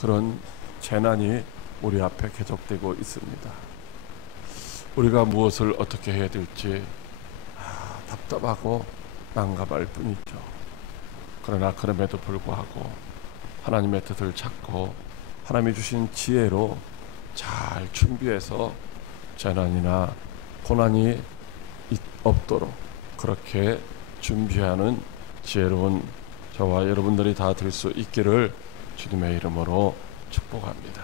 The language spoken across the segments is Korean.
그런 재난이 우리 앞에 계속되고 있습니다. 우리가 무엇을 어떻게 해야 될지 답답하고 난감할 뿐이죠. 그러나 그럼에도 불구하고 하나님의 뜻을 찾고 하나님이 주신 지혜로 잘 준비해서 재난이나 고난이 없도록 그렇게 준비하는 지혜로운 저와 여러분들이 다 될 수 있기를 주님의 이름으로 축복합니다.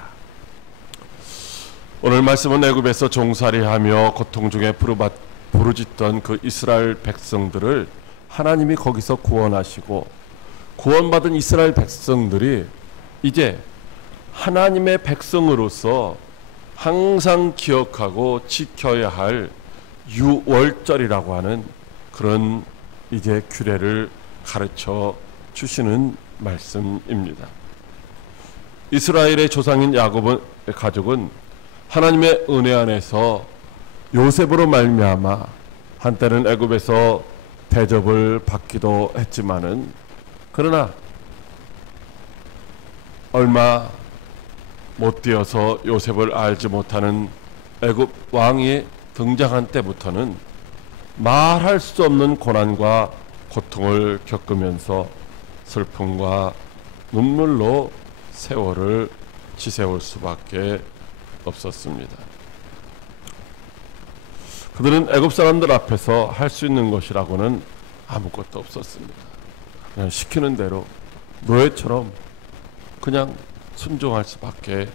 오늘 말씀은 애굽에서 종살이하며 고통 중에 부르짖던 그 이스라엘 백성들을 하나님이 거기서 구원하시고, 구원받은 이스라엘 백성들이 이제 하나님의 백성으로서 항상 기억하고 지켜야 할 유월절이라고 하는 그런 이제 규례를 가르쳐 주시는 말씀입니다. 이스라엘의 조상인 야곱의 가족은 하나님의 은혜 안에서 요셉으로 말미암아 한때는 애굽에서 대접을 받기도 했지만은, 그러나 얼마 못 되어서 요셉을 알지 못하는 애굽 왕이 등장한 때부터는 말할 수 없는 고난과 고통을 겪으면서 슬픔과 눈물로 세월을 지새울 수밖에 없었습니다. 그들은 애굽 사람들 앞에서 할 수 있는 것이라고는 아무것도 없었습니다. 그냥 시키는 대로 노예처럼 그냥 순종할 수밖에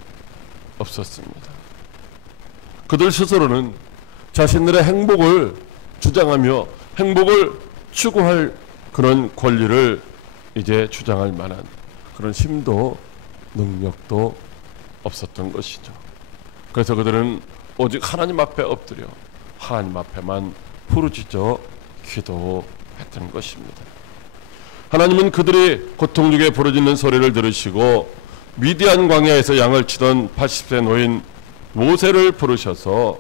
없었습니다. 그들 스스로는 자신들의 행복을 주장하며 행복을 추구할 그런 권리를 이제 주장할 만한 그런 힘도 능력도 없었던 것이죠. 그래서 그들은 오직 하나님 앞에 엎드려 하나님 앞에만 부르짖어 기도했던 것입니다. 하나님은 그들이 고통 중에 부르짖는 소리를 들으시고 미디안 광야에서 양을 치던 80세 노인 모세를 부르셔서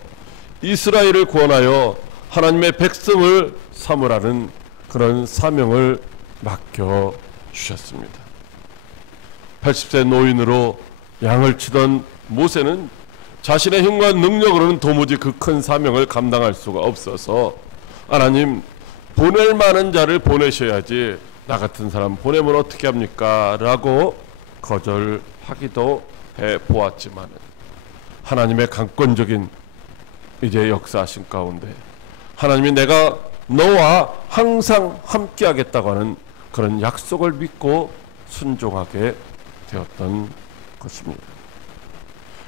이스라엘을 구원하여 하나님의 백성을 삼으라는 그런 사명을 맡겨 주셨습니다. 80세 노인으로 양을 치던 모세는 자신의 힘과 능력으로는 도무지 그 큰 사명을 감당할 수가 없어서, 하나님, 보낼 만한 자를 보내셔야지 나 같은 사람 보내면 어떻게 합니까? 라고 거절하기도 해보았지만, 하나님의 강권적인 이제 역사하신 가운데 하나님이 내가 너와 항상 함께 하겠다고 하는 그런 약속을 믿고 순종하게 되었던 것입니다.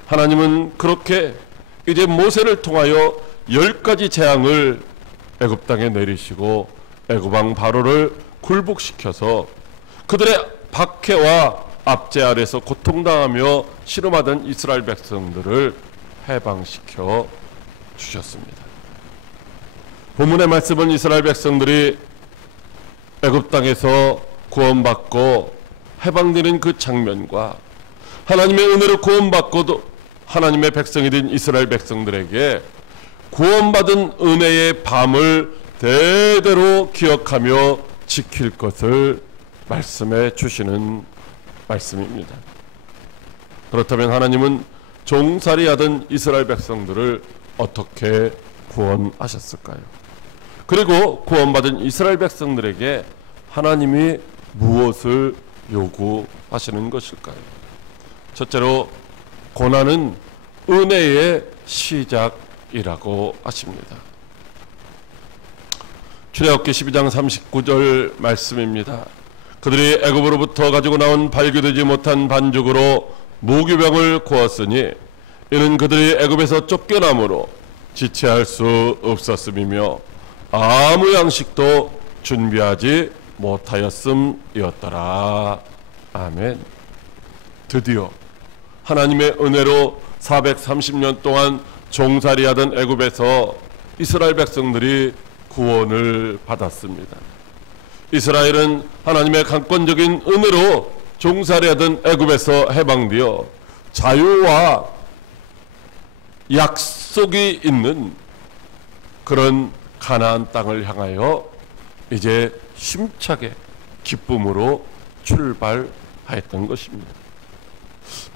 하나님은 그렇게 이제 모세를 통하여 10가지 재앙을 애굽 땅에 내리시고 애굽 왕 바로를 굴복시켜서 그들의 박해와 압제 아래서 고통당하며 신음하던 이스라엘 백성들을 해방시켜 주셨습니다. 본문의 말씀은 이스라엘 백성들이 애굽 땅에서 구원받고 해방되는 그 장면과 하나님의 은혜로 구원받고도 하나님의 백성이 된 이스라엘 백성들에게 구원받은 은혜의 밤을 대대로 기억하며 지킬 것을 말씀해 주시는 말씀입니다. 그렇다면 하나님은 종살이하던 이스라엘 백성들을 어떻게 구원하셨을까요? 그리고 구원받은 이스라엘 백성들에게 하나님이 무엇을 요구하시는 것일까요? 첫째로, 고난은 은혜의 시작이라고 하십니다. 출애굽기 12장 39절 말씀입니다. 그들이 애굽으로부터 가지고 나온 발교되지 못한 반죽으로 무교병을 구웠으니 이는 그들이 애굽에서 쫓겨남으로 지체할 수 없었음이며 아무 양식도 준비하지 못하였음이었더라. 아멘. 드디어 하나님의 은혜로 430년 동안 종살이하던 애굽에서 이스라엘 백성들이 구원을 받았습니다. 이스라엘은 하나님의 강권적인 은혜로 종살이하던 애굽에서 해방되어 자유와 약속이 있는 그런 가나안 땅을 향하여 이제 힘차게 기쁨으로 출발하였던 것입니다.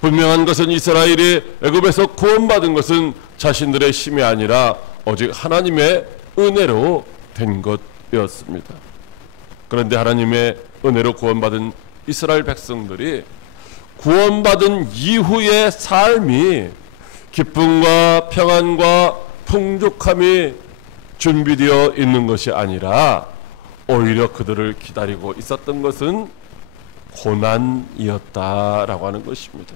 분명한 것은 이스라엘이 애굽에서 구원받은 것은 자신들의 힘이 아니라 오직 하나님의 은혜로 된 것이었습니다. 그런데 하나님의 은혜로 구원받은 이스라엘 백성들이 구원받은 이후의 삶이 기쁨과 평안과 풍족함이 준비되어 있는 것이 아니라 오히려 그들을 기다리고 있었던 것은 고난이었다라고 하는 것입니다.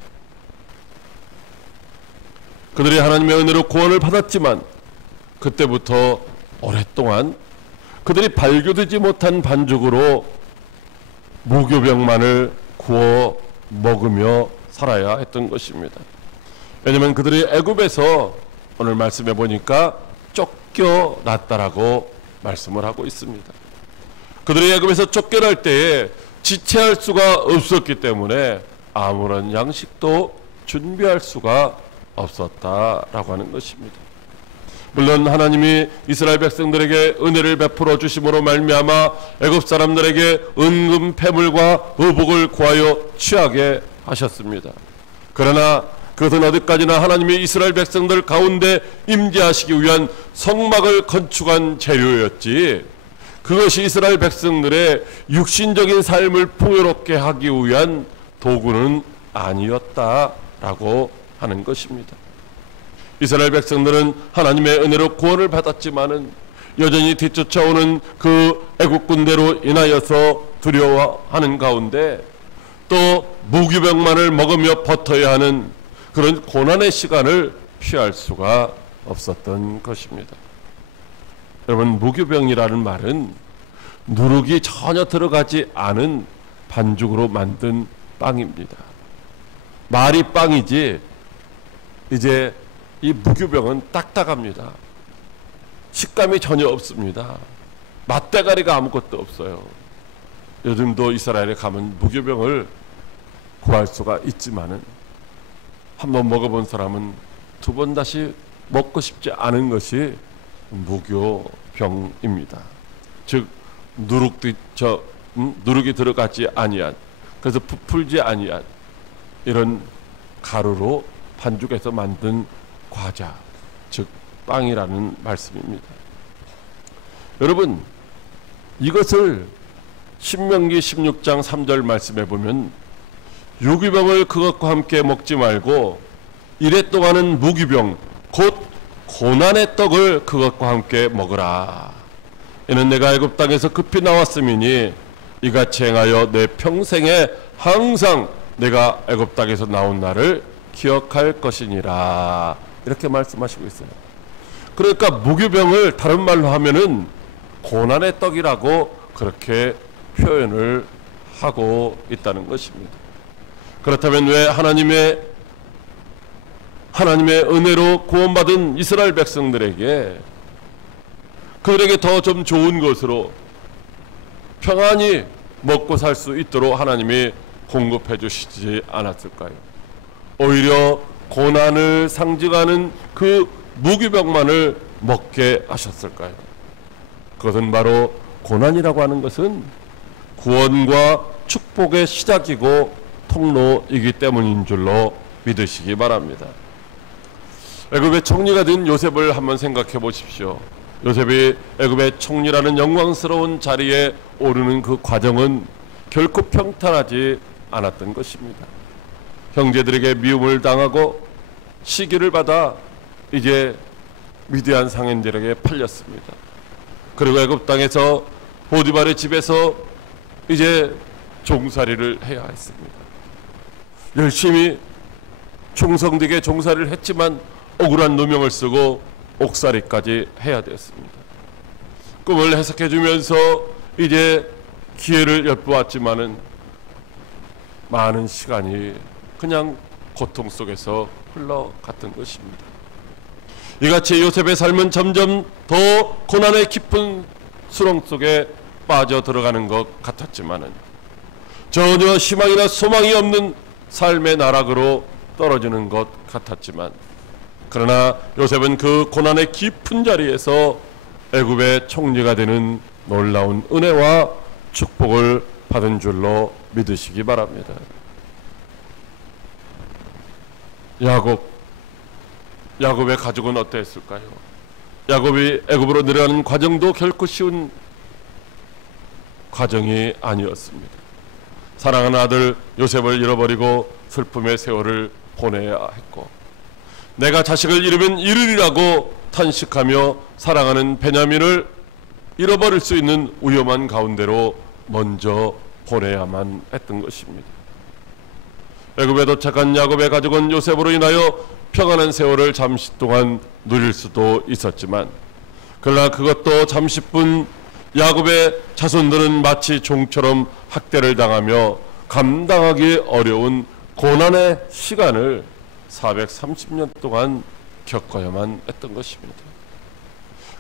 그들이 하나님의 은혜로 구원을 받았지만 그때부터 오랫동안 그들이 발교되지 못한 반죽으로 무교병만을 구워 먹으며 살아야 했던 것입니다. 왜냐하면 그들이 애굽에서 오늘 말씀해 보니까 쫓겨났다라고 말씀을 하고 있습니다. 그들이 애굽에서 쫓겨날 때에 지체할 수가 없었기 때문에 아무런 양식도 준비할 수가 없었다라고 하는 것입니다. 물론 하나님이 이스라엘 백성들에게 은혜를 베풀어 주심으로 말미암아 애굽 사람들에게 은금 패물과 의복을 구하여 취하게 하셨습니다. 그러나 그것은 어디까지나 하나님이 이스라엘 백성들 가운데 임재하시기 위한 성막을 건축한 재료였지, 그것이 이스라엘 백성들의 육신적인 삶을 풍요롭게 하기 위한 도구는 아니었다라고 하는 것입니다. 이스라엘 백성들은 하나님의 은혜로 구원을 받았지만은 여전히 뒤쫓아오는 그 애국 군대로 인하여서 두려워하는 가운데 또 무기병만을 먹으며 버텨야 하는 그런 고난의 시간을 피할 수가 없었던 것입니다. 여러분, 무교병이라는 말은 누룩이 전혀 들어가지 않은 반죽으로 만든 빵입니다. 말이 빵이지 이제 이 무교병은 딱딱합니다. 식감이 전혀 없습니다. 맛대가리가 아무것도 없어요. 요즘도 이스라엘에 가면 무교병을 구할 수가 있지만은 한번 먹어본 사람은 두 번 다시 먹고 싶지 않은 것이 무교병입니다. 즉 누룩이 들어가지 아니한, 그래서 부풀지 아니한 이런 가루로 반죽해서 만든 과자, 즉 빵이라는 말씀입니다. 여러분, 이것을 신명기 16장 3절 말씀에 보면 유기병을 그것과 함께 먹지 말고 이래 동안은 무기병 곧 고난의 떡을 그것과 함께 먹으라. 이는 내가 애굽 땅에서 급히 나왔음이니 이같이 행하여 내 평생에 항상 내가 애굽 땅에서 나온 날을 기억할 것이니라. 이렇게 말씀하시고 있어요. 그러니까 무기병을 다른 말로 하면은 고난의 떡이라고 그렇게 표현을 하고 있다는 것입니다. 그렇다면 왜 하나님의 은혜로 구원받은 이스라엘 백성들에게 그들에게 더 좀 좋은 것으로 평안히 먹고 살 수 있도록 하나님이 공급해 주시지 않았을까요? 오히려 고난을 상징하는 그 무기병만을 먹게 하셨을까요? 그것은 바로 고난이라고 하는 것은 구원과 축복의 시작이고 통로이기 때문인 줄로 믿으시기 바랍니다. 애굽의 총리가 된 요셉을 한번 생각해 보십시오. 요셉이 애굽의 총리라는 영광스러운 자리에 오르는 그 과정은 결코 평탄하지 않았던 것입니다. 형제들에게 미움을 당하고 시기를 받아 이제 미디안 상인들에게 팔렸습니다. 그리고 애굽 땅에서 보디발의 집에서 이제 종살이를 해야 했습니다. 열심히 충성되게 종살이를 했지만 억울한 누명을 쓰고 옥살이까지 해야 됐습니다. 꿈을 해석해 주면서 이제 기회를 엿보았지만은 많은 시간이 그냥 고통 속에서 흘러갔던 것입니다. 이같이 요셉의 삶은 점점 더 고난의 깊은 수렁 속에 빠져 들어가는 것 같았지만은 전혀 희망이나 소망이 없는 삶의 나락으로 떨어지는 것 같았지만, 그러나 요셉은 그 고난의 깊은 자리에서 애굽의 총리가 되는 놀라운 은혜와 축복을 받은 줄로 믿으시기 바랍니다. 야곱의 가족은 어땠을까요? 야곱이 애굽으로 내려가는 과정도 결코 쉬운 과정이 아니었습니다. 사랑하는 아들 요셉을 잃어버리고 슬픔의 세월을 보내야 했고, 내가 자식을 잃으면 이르리라고 탄식하며 사랑하는 베냐민을 잃어버릴 수 있는 위험한 가운데로 먼저 보내야만 했던 것입니다. 애굽에 도착한 야곱의 가족은 요셉으로 인하여 평안한 세월을 잠시 동안 누릴 수도 있었지만, 그러나 그것도 잠시뿐 야곱의 자손들은 마치 종처럼 학대를 당하며 감당하기 어려운 고난의 시간을 430년 동안 겪어야만 했던 것입니다.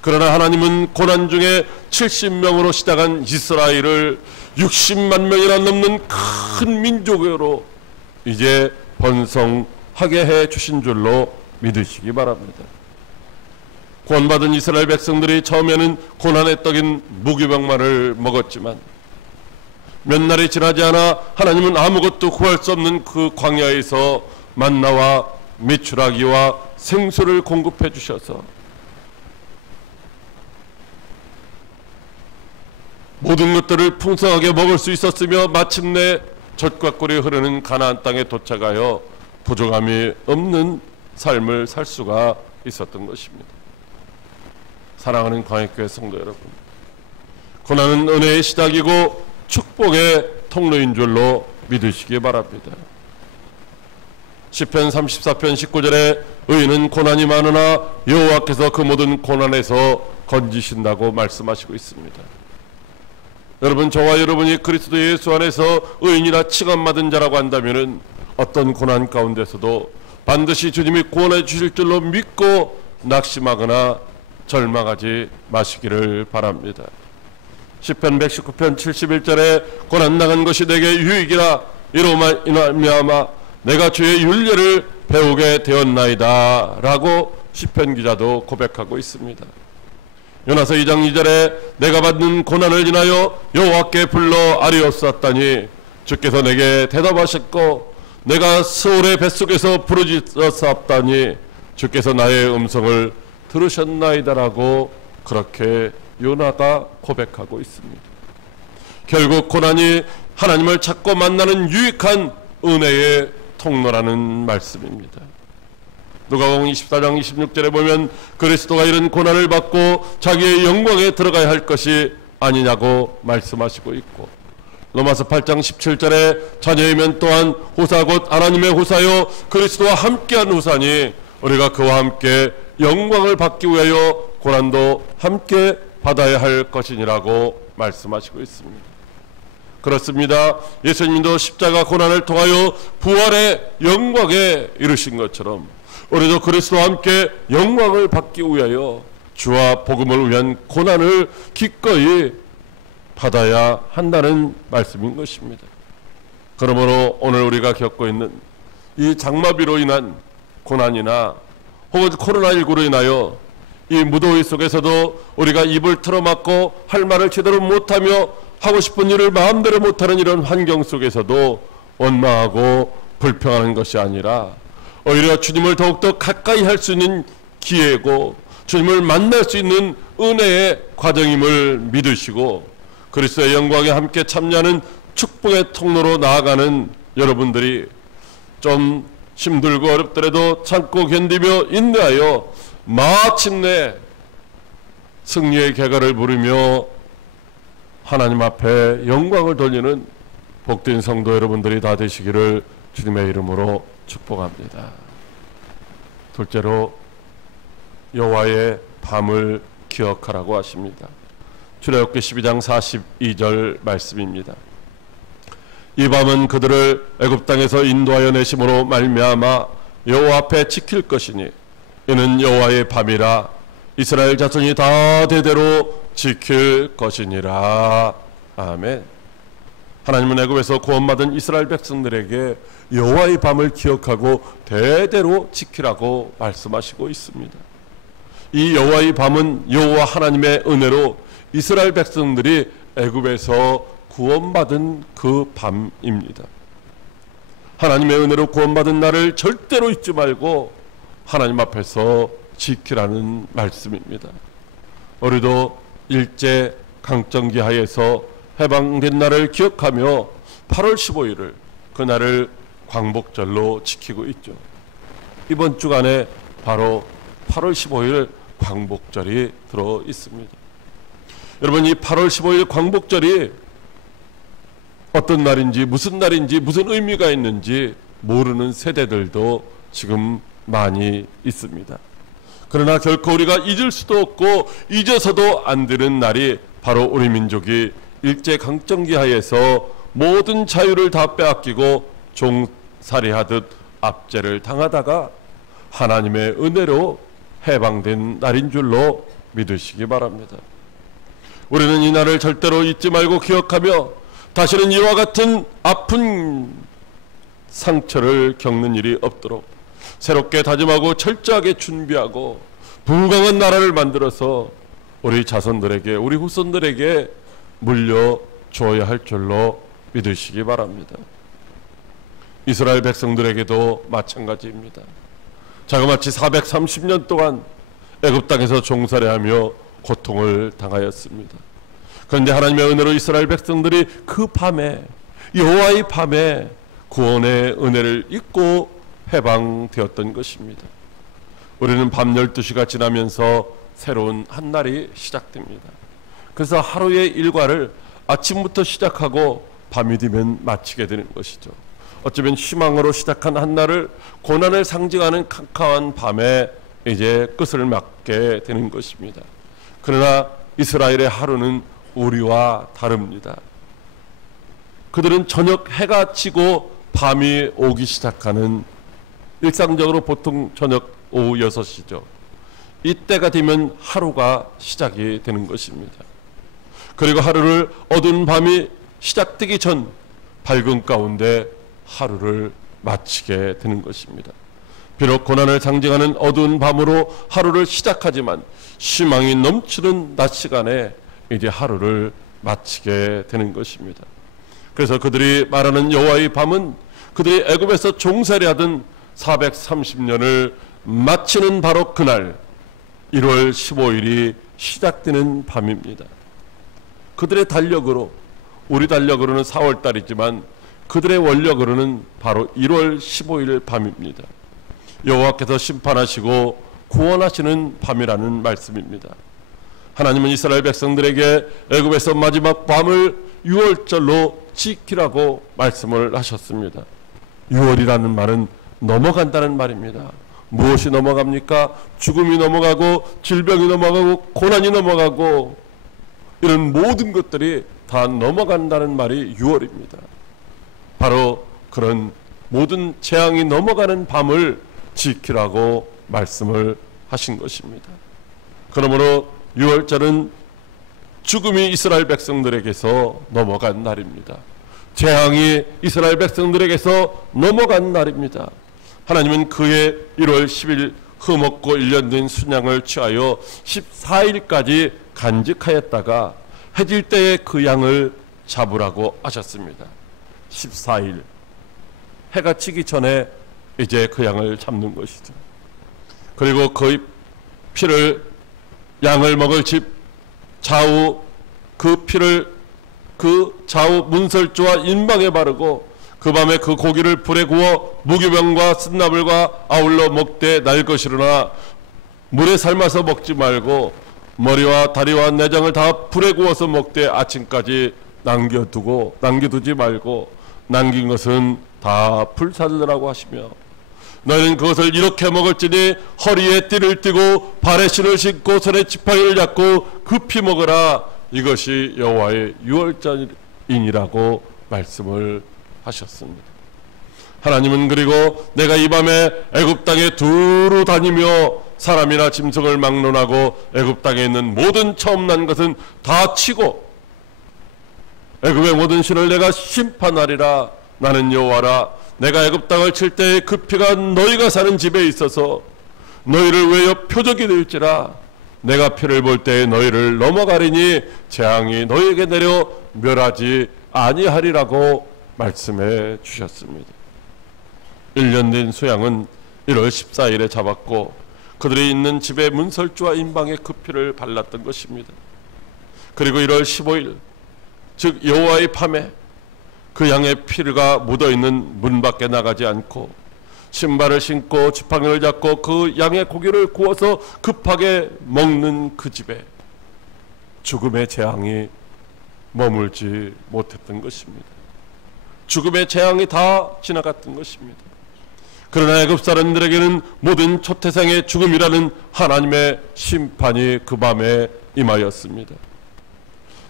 그러나 하나님은 고난 중에 70명으로 시작한 이스라엘을 60만 명이나 넘는 큰 민족으로 이제 번성하게 해 주신 줄로 믿으시기 바랍니다. 구원받은 이스라엘 백성들이 처음에는 고난의 떡인 무교병만을 먹었지만 몇 날이 지나지 않아 하나님은 아무것도 구할 수 없는 그 광야에서 만나와 메추라기와 생수를 공급해 주셔서 모든 것들을 풍성하게 먹을 수 있었으며, 마침내 젖과 꿀이 흐르는 가나안 땅에 도착하여 부족함이 없는 삶을 살 수가 있었던 것입니다. 사랑하는 광역교회 성도 여러분, 고난은 은혜의 시작이고 축복의 통로인 줄로 믿으시기 바랍니다. 시편 34편 19절에 의인은 고난이 많으나 여호와께서 그 모든 고난에서 건지신다고 말씀하시고 있습니다. 여러분, 저와 여러분이 그리스도 예수 안에서 의인이라 칭함받은 자라고 한다면 어떤 고난 가운데서도 반드시 주님이 구원해 주실 줄로 믿고 낙심하거나 절망하지 마시기를 바랍니다. 시편 119편 71절에 고난 당한 것이 내게 유익이라 이로 말미암아 내가 주의 율례를 배우게 되었나이다 라고 시편 기자도 고백하고 있습니다. 요나서 2장 2절에 내가 받는 고난을 인하여 여호와께 불러 아뢰었사오니 주께서 내게 대답하셨고 내가 스올의 뱃속에서 부르짖었사오니 주께서 나의 음성을 들으셨나이다라고 그렇게 요나가 고백하고 있습니다. 결국 고난이 하나님을 찾고 만나는 유익한 은혜의 통로라는 말씀입니다. 누가복음 24장 26절에 보면 그리스도가 이런 고난을 받고 자기의 영광에 들어가야 할 것이 아니냐고 말씀하시고 있고, 로마서 8장 17절에 자녀이면 또한 후사 곧 하나님의 후사요 그리스도와 함께한 후사니 우리가 그와 함께 영광을 받기 위하여 고난도 함께 받아야 할 것이니라고 말씀하시고 있습니다. 그렇습니다. 예수님도 십자가 고난을 통하여 부활의 영광에 이르신 것처럼 우리도 그리스도와 함께 영광을 받기 위하여 주와 복음을 위한 고난을 기꺼이 받아야 한다는 말씀인 것입니다. 그러므로 오늘 우리가 겪고 있는 이 장마비로 인한 고난이나 혹은 코로나19로 인하여 이 무더위 속에서도 우리가 입을 틀어막고 할 말을 제대로 못하며 하고 싶은 일을 마음대로 못하는 이런 환경 속에서도 원망하고 불평하는 것이 아니라 오히려 주님을 더욱더 가까이 할 수 있는 기회고 주님을 만날 수 있는 은혜의 과정임을 믿으시고 그리스도의 영광에 함께 참여하는 축복의 통로로 나아가는 여러분들이 좀 힘들고 어렵더라도 참고 견디며 인내하여 마침내 승리의 궤가를 부르며 하나님 앞에 영광을 돌리는 복된 성도 여러분들이 다 되시기를 주님의 이름으로 축복합니다. 둘째로 여호와의 밤을 기억하라고 하십니다. 출애굽기 12장 42절 말씀입니다. 이 밤은 그들을 애굽 땅에서 인도하여 내심으로 말미암아 여호와 앞에 지킬 것이니 이는 여호와의 밤이라 이스라엘 자손이 다 대대로 지킬 것이니라. 아멘. 하나님은 애굽에서 구원받은 이스라엘 백성들에게 여호와의 밤을 기억하고 대대로 지키라고 말씀하시고 있습니다. 이 여호와의 밤은 여호와 하나님의 은혜로 이스라엘 백성들이 애굽에서 구원받은 그 밤입니다. 하나님의 은혜로 구원받은 날을 절대로 잊지 말고 하나님 앞에서 지키라는 말씀입니다. 우리도 일제 강점기 하에서 해방된 날을 기억하며 8월 15일을 그날을 광복절로 지키고 있죠. 이번 주간에 바로 8월 15일 광복절이 들어 있습니다. 여러분, 이 8월 15일 광복절이 어떤 날인지, 무슨 날인지, 무슨 의미가 있는지 모르는 세대들도 지금 많이 있습니다. 그러나 결코 우리가 잊을 수도 없고 잊어서도 안 되는 날이 바로 우리 민족이 일제 강점기 하에서 모든 자유를 다 빼앗기고 종살이하듯 압제를 당하다가 하나님의 은혜로 해방된 날인 줄로 믿으시기 바랍니다. 우리는 이 날을 절대로 잊지 말고 기억하며 다시는 이와 같은 아픈 상처를 겪는 일이 없도록 새롭게 다짐하고 철저하게 준비하고 부강한 나라를 만들어서 우리 자손들에게, 우리 후손들에게 물려줘야 할 줄로 믿으시기 바랍니다. 이스라엘 백성들에게도 마찬가지입니다. 자그마치 430년 동안 애굽 땅에서 종살이하며 고통을 당하였습니다. 그런데 하나님의 은혜로 이스라엘 백성들이 그 밤에, 여호와의 밤에 구원의 은혜를 잊고 해방되었던 것입니다. 우리는 밤 12시가 지나면서 새로운 한 날이 시작됩니다. 그래서 하루의 일과를 아침부터 시작하고 밤이 되면 마치게 되는 것이죠. 어쩌면 희망으로 시작한 한 날을 고난을 상징하는 캄캄한 밤에 이제 끝을 맞게 되는 것입니다. 그러나 이스라엘의 하루는 우리와 다릅니다. 그들은 저녁 해가 지고 밤이 오기 시작하는, 일상적으로 보통 저녁 오후 6시죠. 이때가 되면 하루가 시작이 되는 것입니다. 그리고 하루를 어두운 밤이 시작되기 전 밝은 가운데 하루를 마치게 되는 것입니다. 비록 고난을 상징하는 어두운 밤으로 하루를 시작하지만 희망이 넘치는 낮 시간에 이제 하루를 마치게 되는 것입니다. 그래서 그들이 말하는 여호와의 밤은 그들이 애굽에서 종살이하던 430년을 마치는 바로 그날 1월 15일이 시작되는 밤입니다. 그들의 달력으로, 우리 달력으로는 4월달이지만 그들의 원력으로는 바로 1월 15일 밤입니다. 여호와께서 심판하시고 구원하시는 밤이라는 말씀입니다. 하나님은 이스라엘 백성들에게 애굽에서 마지막 밤을 6월절로 지키라고 말씀을 하셨습니다. 6월이라는 말은 넘어간다는 말입니다. 무엇이 넘어갑니까? 죽음이 넘어가고 질병이 넘어가고 고난이 넘어가고 이런 모든 것들이 다 넘어간다는 말이 6월입니다. 바로 그런 모든 재앙이 넘어가는 밤을 지키라고 말씀을 하신 것입니다. 그러므로 6월절은 죽음이 이스라엘 백성들에게서 넘어간 날입니다. 재앙이 이스라엘 백성들에게서 넘어간 날입니다. 하나님은 그의 1월 10일 흠없고 1년 된 순양을 취하여 14일까지 간직하였다가 해질 때에 그 양을 잡으라고 하셨습니다. 14일 해가 치기 전에 이제 그 양을 잡는 것이죠. 그리고 그 피를, 양을 먹을 집 좌우 그 피를 그 좌우 문설주와 인방에 바르고 그 밤에 그 고기를 불에 구워 무교병과 쓴나물과 아울러 먹되 날 것이로나 물에 삶아서 먹지 말고 머리와 다리와 내장을 다 불에 구워서 먹되 아침까지 남겨두지 말고 남긴 것은 다 불살르라고 하시며 너희는 그것을 이렇게 먹을지니 허리에 띠를 띠고 발에 신을 신고 손에 지팡이를 잡고 급히 먹으라. 이것이 여호와의 유월절이니라고 말씀을 하셨습니다. 하나님은 그리고 내가 이 밤에 애굽 땅에 두루 다니며 사람이나 짐승을 막론하고 애굽 땅에 있는 모든 처음 난 것은 다 치고 애굽의 모든 신을 내가 심판하리라. 나는 여호와라. 내가 애굽 땅을 칠 때에 그 피가 너희가 사는 집에 있어서 너희를 위하여 표적이 될지라. 내가 피를 볼 때에 너희를 넘어가리니 재앙이 너희에게 내려 멸하지 아니하리라고 말씀해 주셨습니다. 1년 된 소양은 1월 14일에 잡았고 그들이 있는 집에 문설주와 인방에 그 피를 발랐던 것입니다. 그리고 1월 15일 즉 여호와의 밤에 그 양의 피가 묻어있는 문 밖에 나가지 않고 신발을 신고 지팡이를 잡고 그 양의 고기를 구워서 급하게 먹는 그 집에 죽음의 재앙이 머물지 못했던 것입니다. 죽음의 재앙이 다 지나갔던 것입니다. 그러나 애굽 사람들에게는 모든 초태생의 죽음이라는 하나님의 심판이 그 밤에 임하였습니다.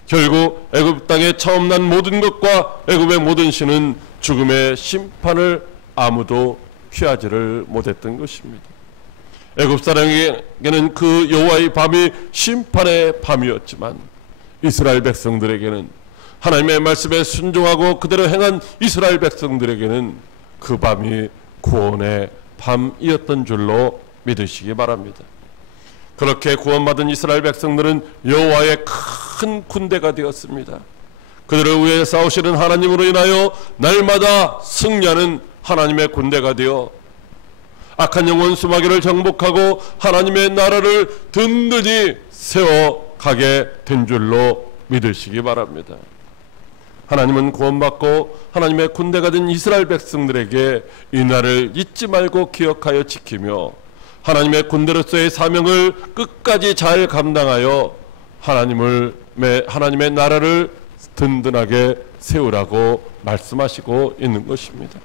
결국 애굽 땅에 처음 난 모든 것과 애굽의 모든 신은 죽음의 심판을 아무도 피하지를 못했던 것입니다. 애굽 사람에게는 그 여호와의 밤이 심판의 밤이었지만 이스라엘 백성들에게는 하나님의 말씀에 순종하고 그대로 행한 이스라엘 백성들에게는 그 밤이 구원의 밤이었던 줄로 믿으시기 바랍니다. 그렇게 구원받은 이스라엘 백성들은 여호와의 큰 군대가 되었습니다. 그들을 위해 싸우시는 하나님으로 인하여 날마다 승리하는 하나님의 군대가 되어 악한 영혼 수마귀를 정복하고 하나님의 나라를 든든히 세워가게 된 줄로 믿으시기 바랍니다. 하나님은 구원받고 하나님의 군대가 된 이스라엘 백성들에게 이 날을 잊지 말고 기억하여 지키며 하나님의 군대로서의 사명을 끝까지 잘 감당하여 하나님의 나라를 든든하게 세우라고 말씀하시고 있는 것입니다.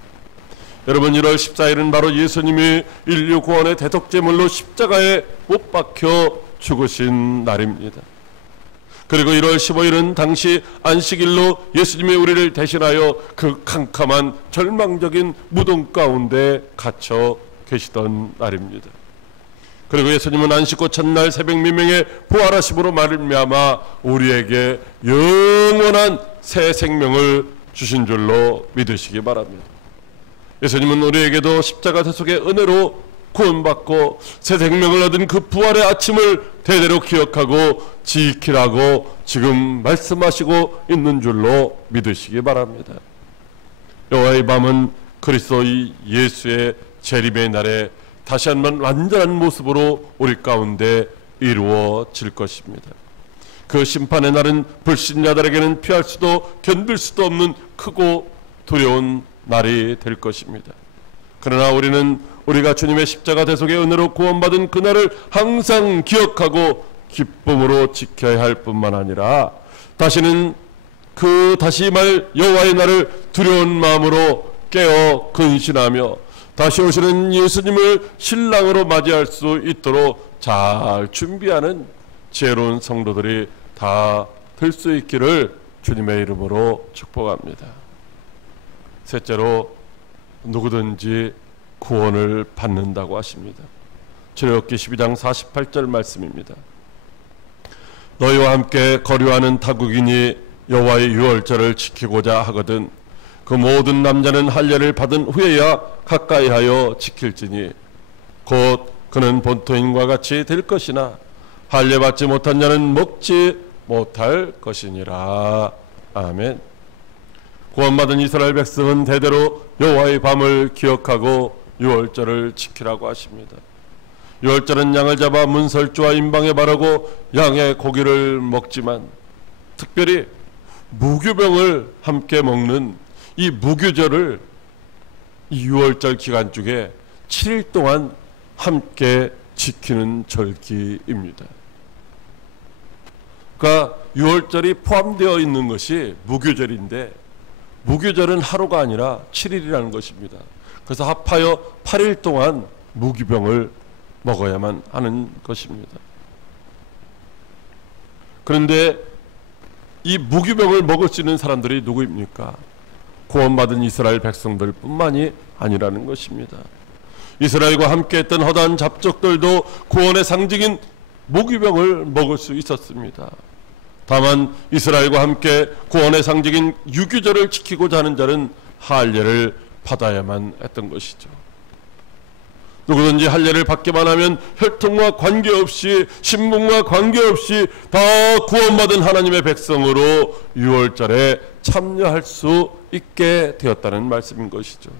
여러분, 1월 14일은 바로 예수님이 인류 구원의 대속제물로 십자가에 못 박혀 죽으신 날입니다. 그리고 1월 15일은 당시 안식일로 예수님이 우리를 대신하여 그 캄캄한 절망적인 무덤 가운데 갇혀 계시던 날입니다. 그리고 예수님은 안식구 첫날 새벽 미명에 부활하심으로 말미암아 우리에게 영원한 새 생명을 주신 줄로 믿으시기 바랍니다. 예수님은 우리에게도 십자가 대속의 은혜로 구원받고 새 생명을 얻은 그 부활의 아침을 대대로 기억하고 지키라고 지금 말씀하시고 있는 줄로 믿으시기 바랍니다. 여호와의 밤은 그리스도 예수의 재림의 날에 다시 한번 완전한 모습으로 우리 가운데 이루어질 것입니다. 그 심판의 날은 불신자들에게는 피할 수도 견딜 수도 없는 크고 두려운 날이 될 것입니다. 그러나 우리는 우리가 주님의 십자가 대속의 은혜로 구원받은 그날을 항상 기억하고 기쁨으로 지켜야 할 뿐만 아니라 다시는 다시 말 여호와의 날을 두려운 마음으로 깨어 근신하며 다시 오시는 예수님을 신랑으로 맞이할 수 있도록 잘 준비하는 지혜로운 성도들이 다 될 수 있기를 주님의 이름으로 축복합니다. 셋째로, 누구든지 구원을 받는다고 하십니다. 출애굽기 12장 48절 말씀입니다. 너희와 함께 거류하는 타국인이 여호와의 유월절을 지키고자 하거든 그 모든 남자는 할례를 받은 후에야 가까이하여 지킬지니 곧 그는 본토인과 같이 될 것이나 할례 받지 못한 자는 먹지 못할 것이니라. 아멘. 구원받은 이스라엘 백성은 대대로 여호와의 밤을 기억하고 유월절을 지키라고 하십니다. 유월절은 양을 잡아 문설주와 인방에 바르고 양의 고기를 먹지만 특별히 무교병을 함께 먹는 이 무교절을 이 유월절 기간 중에 7일 동안 함께 지키는 절기입니다. 그러니까 유월절이 포함되어 있는 것이 무교절인데 무교절은 하루가 아니라 7일이라는 것입니다. 그래서 합하여 8일 동안 무교병을 먹어야만 하는 것입니다. 그런데 이 무교병을 먹을 수 있는 사람들이 누구입니까? 구원받은 이스라엘 백성들 뿐만이 아니라는 것입니다. 이스라엘과 함께했던 허다한 잡족들도 구원의 상징인 무교병을 먹을 수 있었습니다. 다만 이스라엘과 함께 구원의 상징인 유교절을 지키고자 하는 자는 할례를 받아야만 했던 것이죠. 누구든지 할례를 받기만 하면 혈통과 관계없이 신분과 관계없이 다 구원받은 하나님의 백성으로 유월절에 참여할 수 있게 되었다는 말씀인 것이죠.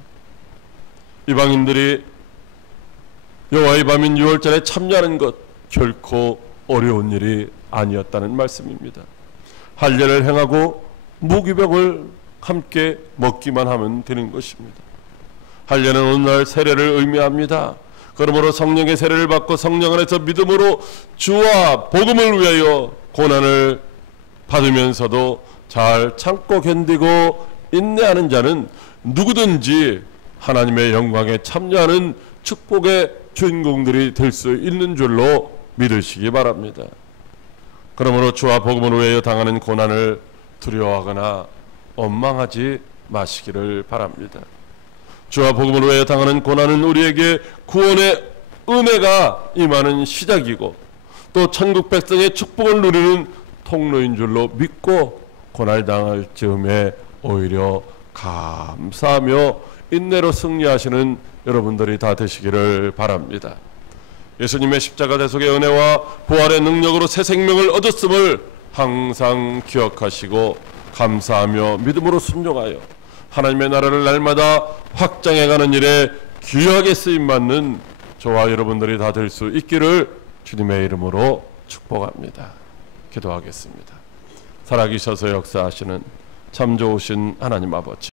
이방인들이 여호와의 밤인 유월절에 참여하는 것 결코 어려운 일이 아니었다는 말씀입니다. 할례를 행하고 무기병을 함께 먹기만 하면 되는 것입니다. 할례는 오늘날 세례를 의미합니다. 그러므로 성령의 세례를 받고 성령 안에서 믿음으로 주와 복음을 위하여 고난을 받으면서도 잘 참고 견디고 인내하는 자는 누구든지 하나님의 영광에 참여하는 축복의 주인공들이 될 수 있는 줄로 믿으시기 바랍니다. 그러므로 주와 복음을 위하여 당하는 고난을 두려워하거나 원망하지 마시기를 바랍니다. 주와 복음을 위하여 당하는 고난은 우리에게 구원의 은혜가 임하는 시작이고 또 천국 백성의 축복을 누리는 통로인 줄로 믿고 고난을 당할 즈음에 오히려 감사하며 인내로 승리하시는 여러분들이 다 되시기를 바랍니다. 예수님의 십자가 대속의 은혜와 부활의 능력으로 새 생명을 얻었음을 항상 기억하시고 감사하며 믿음으로 순종하여 하나님의 나라를 날마다 확장해가는 일에 귀하게 쓰임받는 저와 여러분들이 다 될 수 있기를 주님의 이름으로 축복합니다. 기도하겠습니다. 살아계셔서 역사하시는 참 좋으신 하나님 아버지,